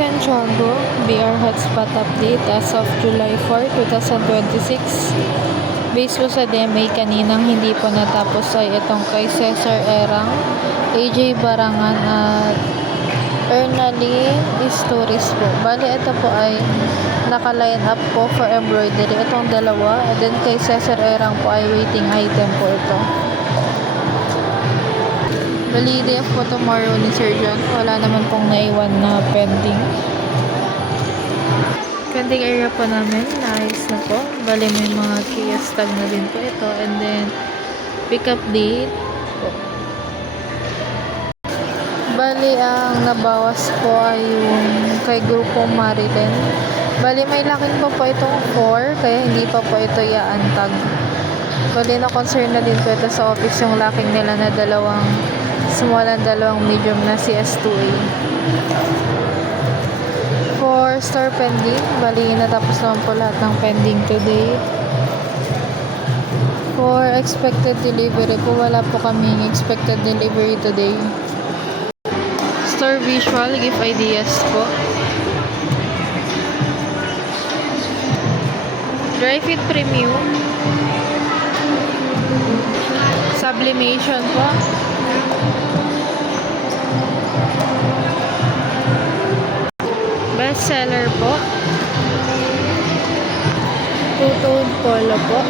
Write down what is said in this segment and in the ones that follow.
Santiago, BR Hotspot Update as of July 4, 2026. Based po sa DMA kaninang hindi po natapos ay itong kay Cesar Erang, AJ Barangan at Ernalyn Stories po. Bali ito po ay naka-line up po for embroidery. Itong dalawa. And then kay Cesar Erang po ay waiting item po ito. Bali, day po tomorrow ni Sir John. Wala naman pong naiwan na pending. Pending area po namin. Nice na po. Bali, may mga kiosk tag na din po ito. And then, pick up date po. Bali, ang nabawas po ay yung kay Grupo Marilyn. Bali, may lacking pa po itong 4. Kaya hindi pa po ito iaantag. Bali, na-concern na din po ito sa office yung lacking nila na dalawang small and dalawang medium na CS2A. For store pending, bali natapos naman po lahat ng pending today. For expected delivery po, wala po kaming expected delivery today. Store visual, give ideas po. Dry fit premium. Sublimation po. Best seller po. Two-tone polo po.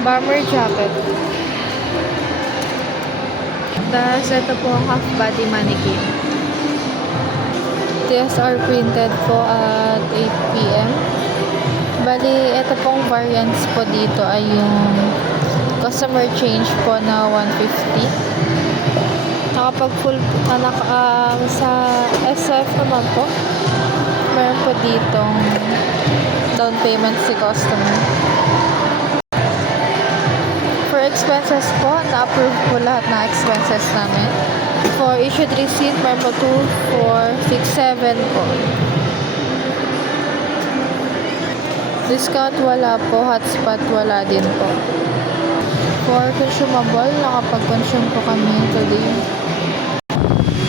Bomber jacket. Tapos ito po ang half body mannequin. TSR printed po at 8 PM. Bali, ito pong variants po dito ay yung customer change po na 150. Nakapag full sa SF naman po, meron po ditong down payment si customer. For expenses po, na-approve po lahat na expenses namin. For issued receipt, meron po 2, 4, 6, 7 po. Discount wala po, hotspot wala din po. For consumable, nakapag-consume po kami today.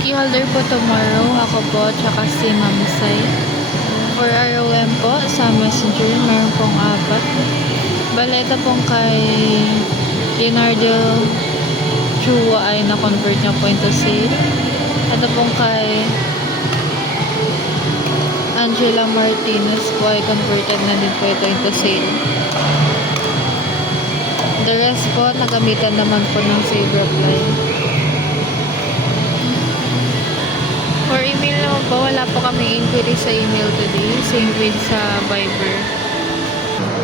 Key holder po tomorrow, ako po, tsaka si Ma'am Sai. For ROM po, sa Messenger, meron pong 4. Baleta pong kay Leonardo Chua ay na-convert niya po into sale. Ito pong kay Angela Martinez po ay converted na din po ito into sale. The rest po, nagamitan naman po ng save reply. For email naman po, wala po kami inquiry sa email today. Same with sa Viber.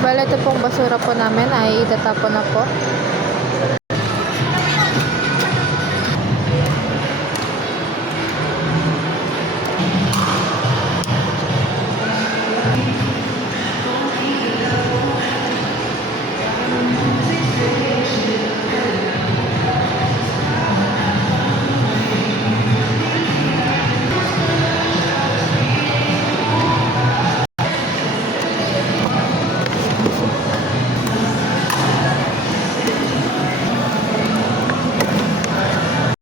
Bale, ito pong basura po namin ay itatapon na po.